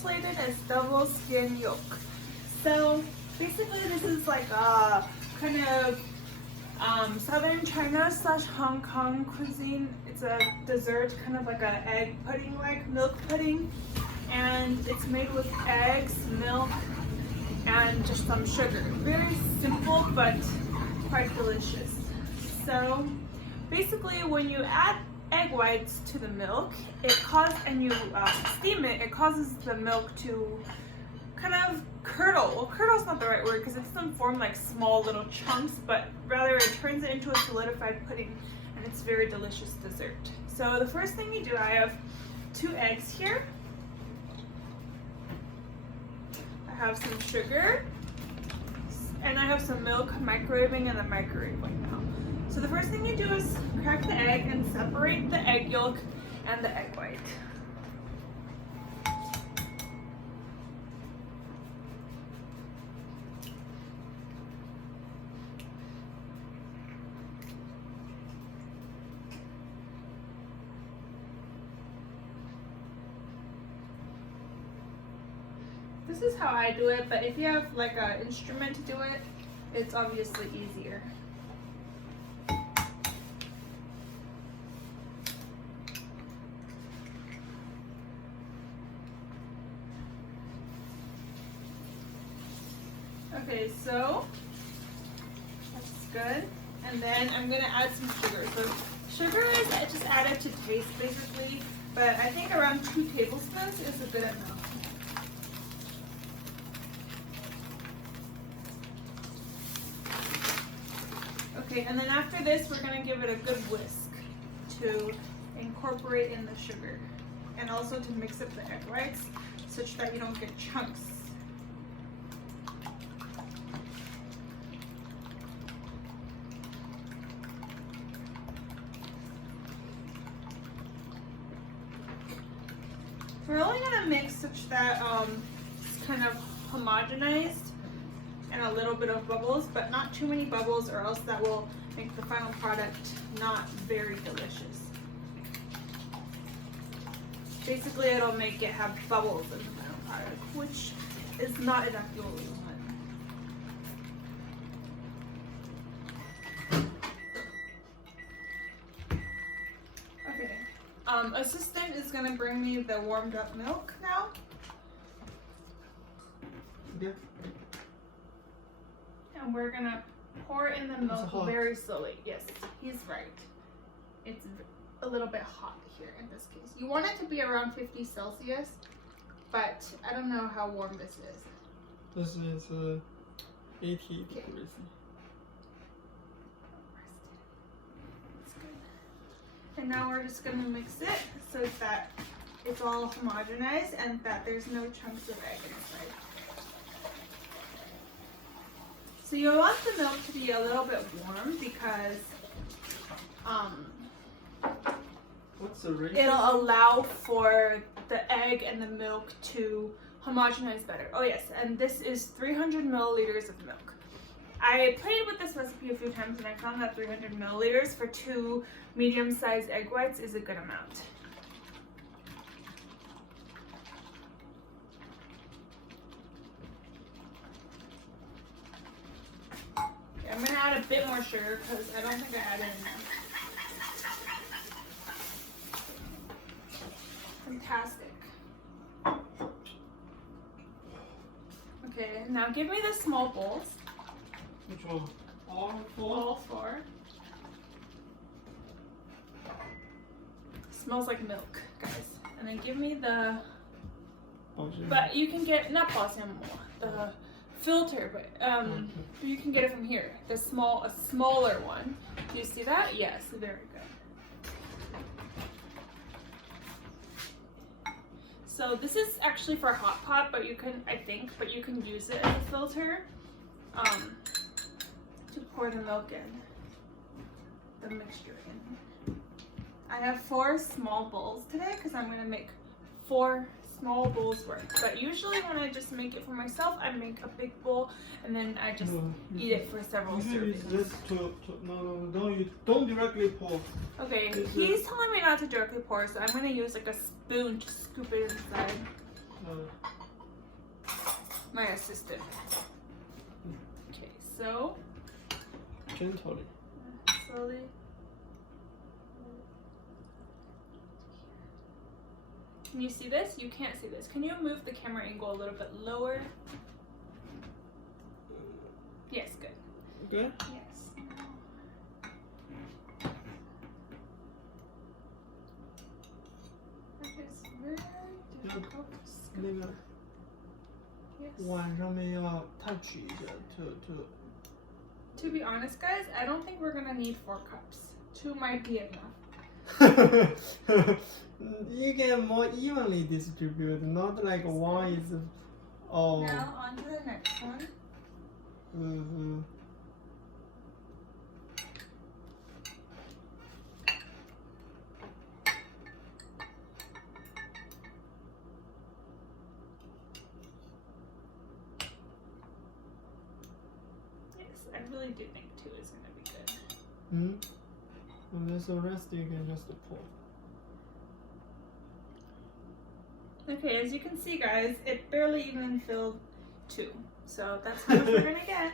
translated as double skin yolk. So basically this is like a kind of southern China / Hong Kong cuisine. It's a dessert, kind of like an egg pudding, like milk pudding, and it's made with eggs, milk, and just some sugar. Very simple but quite delicious. So basically when you add egg whites to the milk, and you steam it, it causes the milk to kind of curdle. Well, curdle's not the right word because it doesn't form like small little chunks, but rather it turns it into a solidified pudding, and it's very delicious dessert. So the first thing you do, I have 2 eggs here. I have some sugar, and I have some milk microwaving in the microwave right now. So the first thing you do is crack the egg and separate the egg yolk and the egg white. This is how I do it, but if you have like an instrument to do it, it's obviously easier. Okay, so that's good. And then I'm gonna add some sugar. So sugar is just added to taste basically, but I think around 2 tablespoons is a good amount. Okay, and then after this, we're gonna give it a good whisk to incorporate in the sugar, and also to mix up the egg whites such that you don't get chunks. We're only gonna mix such that it's kind of homogenized and a little bit of bubbles, but not too many bubbles, or else that will make the final product not very delicious. Basically, it'll make it have bubbles in the final product, which is not exactly what we want. Okay, assistant is gonna bring me the warmed up milk now. Yeah. And we're gonna pour in the milk very slowly. Yes, he's right. It's a little bit hot here in this case. You want it to be around 50 Celsius, but I don't know how warm this is. This is 80 degrees. That's good. And now we're just gonna mix it so that it's all homogenized and that there's no chunks of egg inside. So you want the milk to be a little bit warm because What's the ratio? it'll allow for the egg and the milk to homogenize better. Oh yes, and this is 300 milliliters of milk. I played with this recipe a few times and I found that 300 milliliters for 2 medium-sized egg whites is a good amount. I'm gonna add a bit more sugar because I don't think I added enough. Fantastic. Okay, now give me the small bowls. Which one? All 4? All 4. Smells like milk, guys. And then give me the. But you can get not balsam, the filter, but you can get it from here. A smaller one. Do you see that? Yes, very good. So this is actually for a hot pot, but you can, but you can use it as a filter to pour the milk in, the mixture in. I have 4 small bowls today because I'm gonna make 4 small bowls worth. But usually when I just make it for myself, I make a big bowl and then I just eat it for several servings. This don't directly pour. Okay, he's telling me not to directly pour, so I'm gonna use like a spoon to scoop it inside. My assistant. Okay, so Gently. slowly. Can you see this? You can't see this. Can you move the camera angle a little bit lower? Yes, good. Good? Yes. That is very difficult to scoop. 那个 Yes. 碗上面要 touch 一下 To be honest, guys, I don't think we're gonna need 4 cups. 2 might be enough. You can more evenly distribute, not like one is. Oh. Now on to the next one. Mm-hmm. Yes, I really do think 2 is gonna be good. Hmm. And then the rest you can just pour. Okay, as you can see, guys, it barely even filled 2. So that's how much we're gonna get.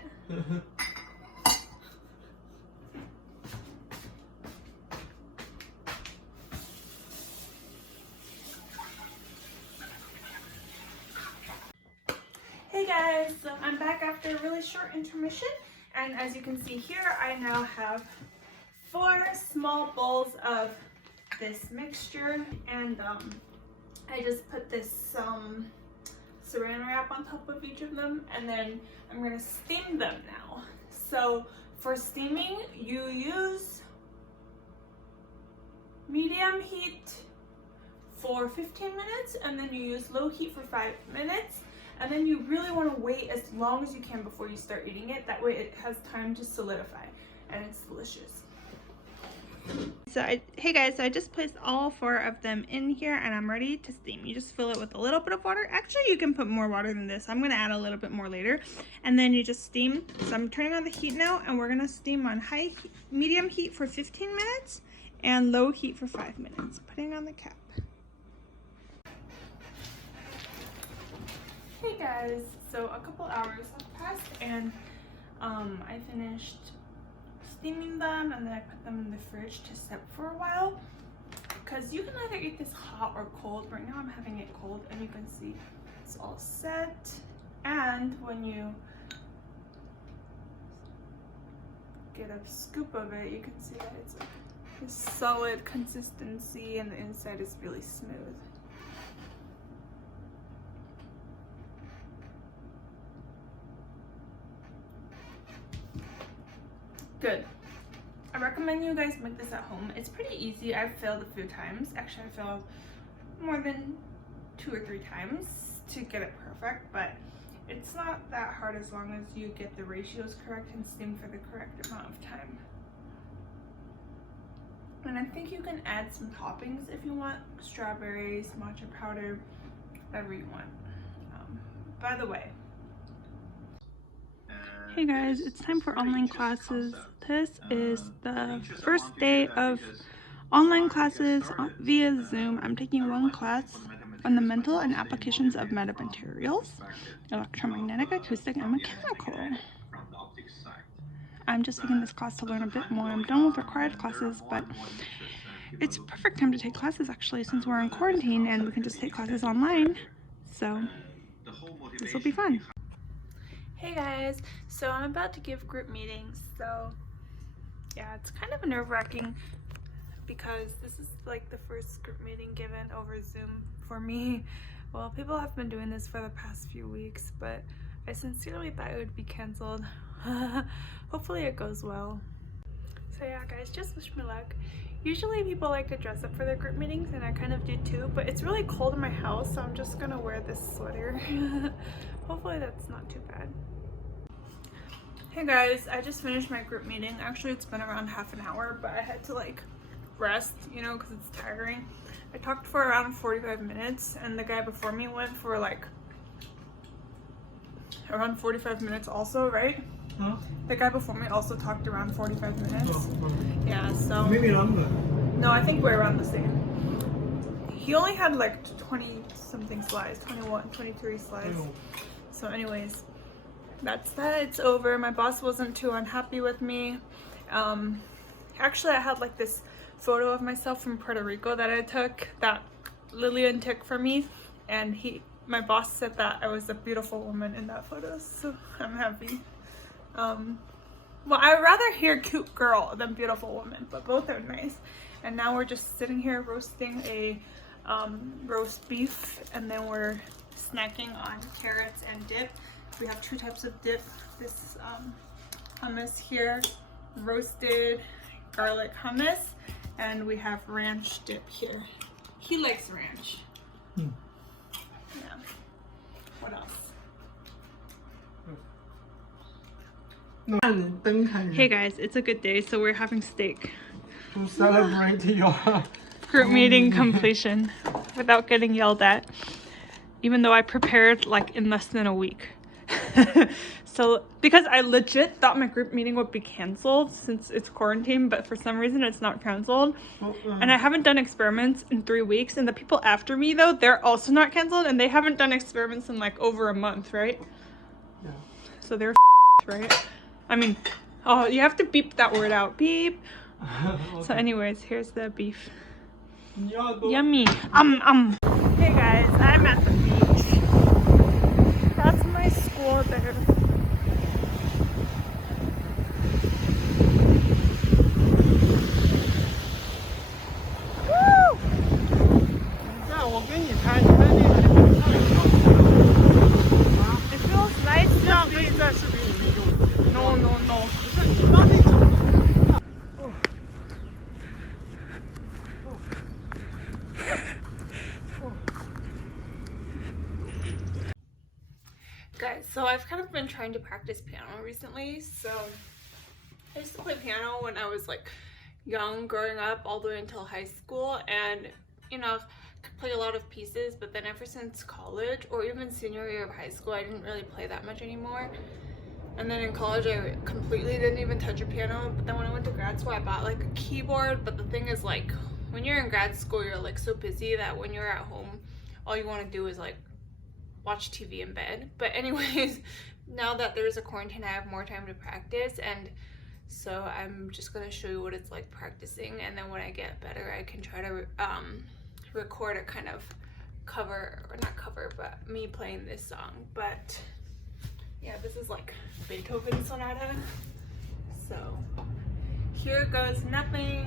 Hey guys, so I'm back after a really short intermission, and as you can see here, I now have 4 small bowls of this mixture, and I just put this saran wrap on top of each of them, and then I'm gonna steam them now. So for steaming, you use medium heat for 15 minutes, and then you use low heat for 5 minutes. And then you really want to wait as long as you can before you start eating it. That way it has time to solidify, and it's delicious. So hey guys, so I just placed all 4 of them in here, and I'm ready to steam. You just fill it with a little bit of water. Actually, you can put more water than this. I'm going to add a little bit more later. And then you just steam. So I'm turning on the heat now, and we're going to steam on medium heat for 15 minutes and low heat for 5 minutes. Putting on the cap. Hey guys, so a couple hours have passed, and I finished steaming them, and then I put them in the fridge to set for a while, because you can either eat this hot or cold. Right now I'm having it cold, and you can see it's all set. And when you get a scoop of it, you can see that it's like this solid consistency, and the inside is really smooth. Good. I recommend you guys make this at home. It's pretty easy. I've failed a few times. Actually, I failed more than 2 or 3 times to get it perfect, but it's not that hard as long as you get the ratios correct and steam for the correct amount of time. And I think you can add some toppings if you want. Strawberries, matcha powder, whatever you want. By the way, hey guys, it's time for online classes. This is the first day of online classes via Zoom. I'm taking 1 class, Fundamental and Applications of Metamaterials, Electromagnetic, Acoustic, and Mechanical. I'm just taking this class to learn a bit more. I'm done with required classes, but it's a perfect time to take classes actually, since we're in quarantine and we can just take classes online. So this will be fun. Hey guys, so I'm about to give group meetings, so yeah, it's kind of nerve-wracking because this is like the first group meeting given over Zoom for me. Well, people have been doing this for the past few weeks, but I sincerely thought it would be canceled. Hopefully it goes well. So yeah guys, just wish me luck. Usually people like to dress up for their group meetings, and I kind of do too, but it's really cold in my house, so I'm just gonna wear this sweater. Hopefully that's not too bad. Hey guys, I just finished my group meeting. Actually, it's been around half an hour, but I had to like rest, you know, because it's tiring. I talked for around 45 minutes, and the guy before me went for like around 45 minutes also, right? Huh? The guy before me also talked around 45 minutes. Oh. Yeah, so Maybe longer. no, I think we're around the same. He only had like 20 some something slides, 21, 23 slides. Ew. So anyways, that's that. It's over. My boss wasn't too unhappy with me. Actually, I had like this photo of myself from Puerto Rico that I took, that Lillian took for me, and my boss said that I was a beautiful woman in that photo, so I'm happy. Well, I'd rather hear cute girl than beautiful woman, but both are nice. And now we're just sitting here roasting a roast beef, and then we're snacking on carrots and dip. We have 2 types of dip. This hummus here, roasted garlic hummus, and we have ranch dip here. He likes ranch. Hmm. Yeah. What else? Hey guys, it's a good day, so we're having steak. To celebrate your Group meeting completion without getting yelled at, even though I prepared like in less than a week. So because I legit thought my group meeting would be canceled since it's quarantine, but for some reason it's not canceled. And I haven't done experiments in 3 weeks, and the people after me though, they're also not canceled, and they haven't done experiments in like over a month, right? Yeah. So they're right? I mean, oh, you have to beep that word out. Beep. Okay. So anyways, here's the beef. Yeah, Yummy. Hey guys, I'm at the beach. That's my school there. Woo! It feels nice now. No, no, no. Guys, so I've kind of been trying to practice piano recently. So I used to play piano when I was like young, growing up, all the way until high school, and you know, could play a lot of pieces, but then ever since college or even senior year of high school, I didn't really play that much anymore. And then in college, I completely didn't even touch a piano. But then when I went to grad school, I bought like a keyboard. But the thing is, like, when you're in grad school, you're like so busy that when you're at home, all you want to do is like watch TV in bed. But anyways, now that there's a quarantine, I have more time to practice, and so I'm just gonna show you what it's like practicing, and then when I get better, I can try to record a kind of cover, or not cover, but me playing this song. But yeah, this is like Beethoven Sonata. So here goes nothing.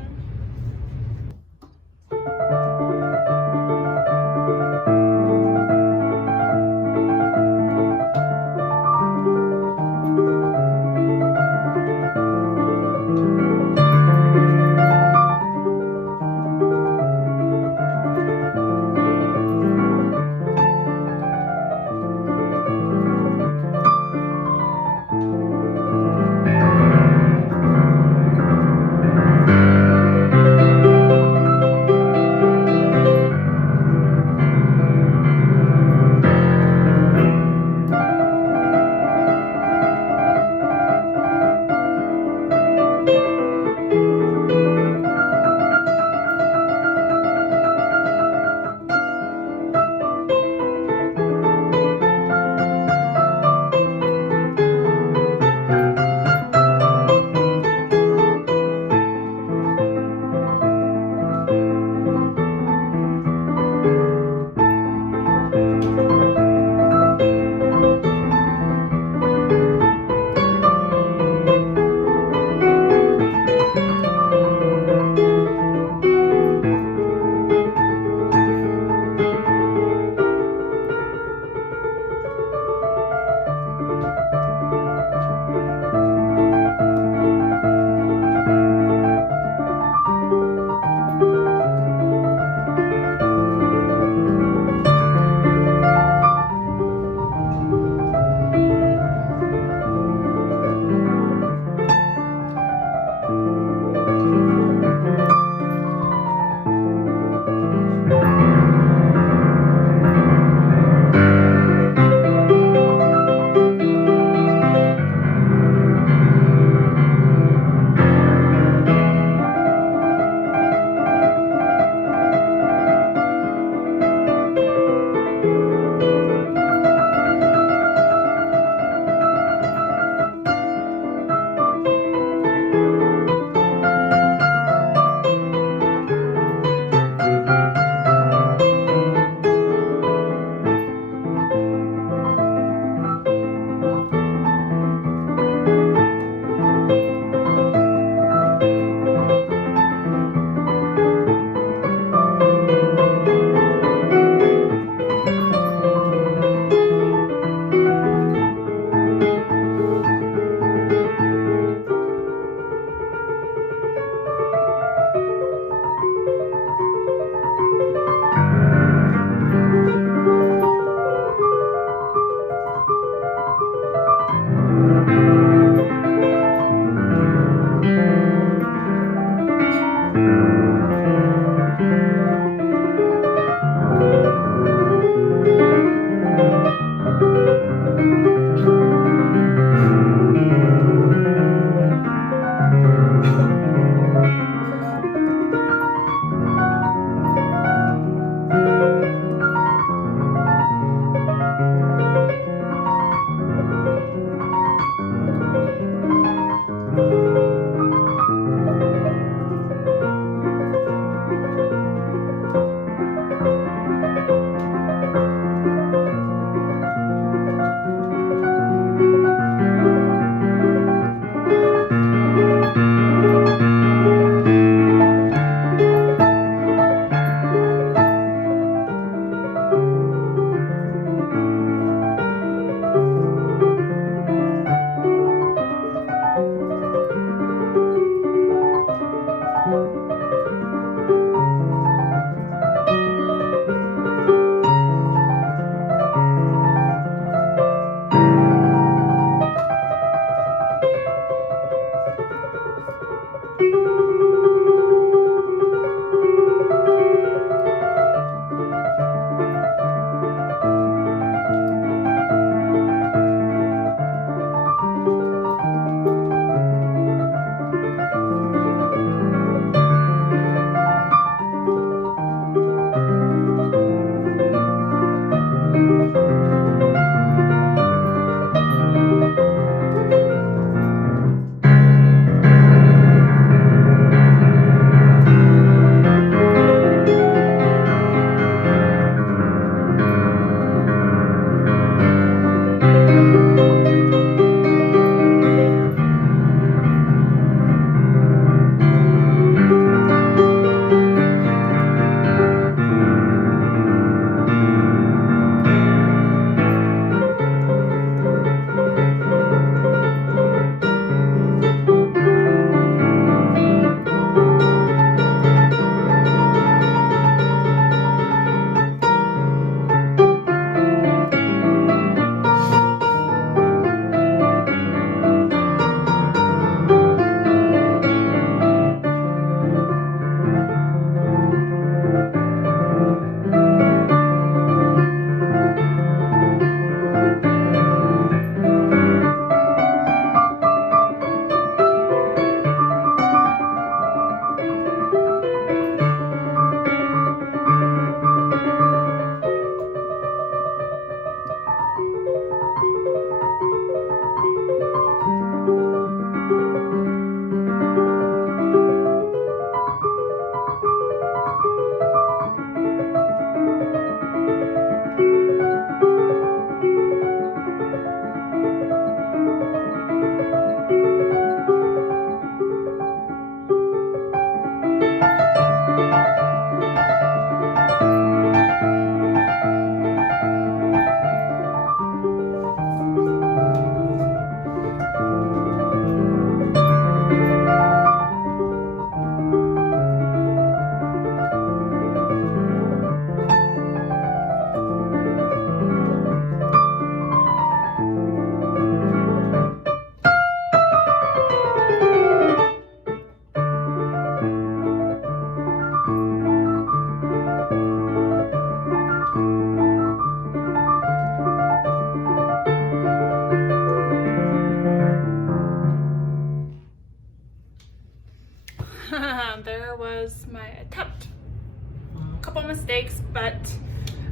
couple mistakes, but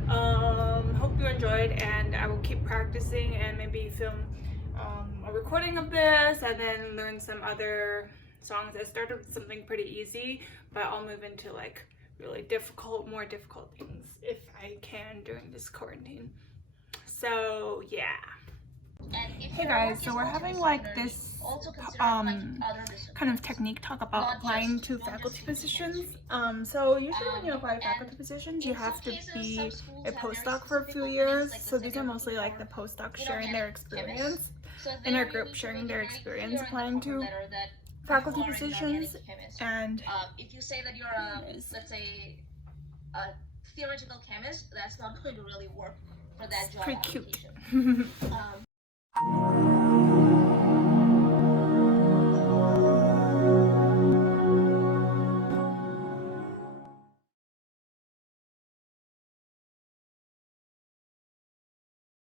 hope you enjoyed, and I will keep practicing and maybe film a recording of this and then learn some other songs. I started with something pretty easy, but I'll move into like really difficult, more difficult things if I can during this quarantine. So yeah. Hey guys, so we're having like this kind of technique talk about applying to faculty positions. So usually when you apply to faculty positions, you have to be a postdoc for a few years. So these are mostly like the postdocs sharing their experience in our group, sharing their experience applying to faculty positions. And if you say that you're a, let's say, a theoretical chemist, that's not going to really work for that job pretty cute. application.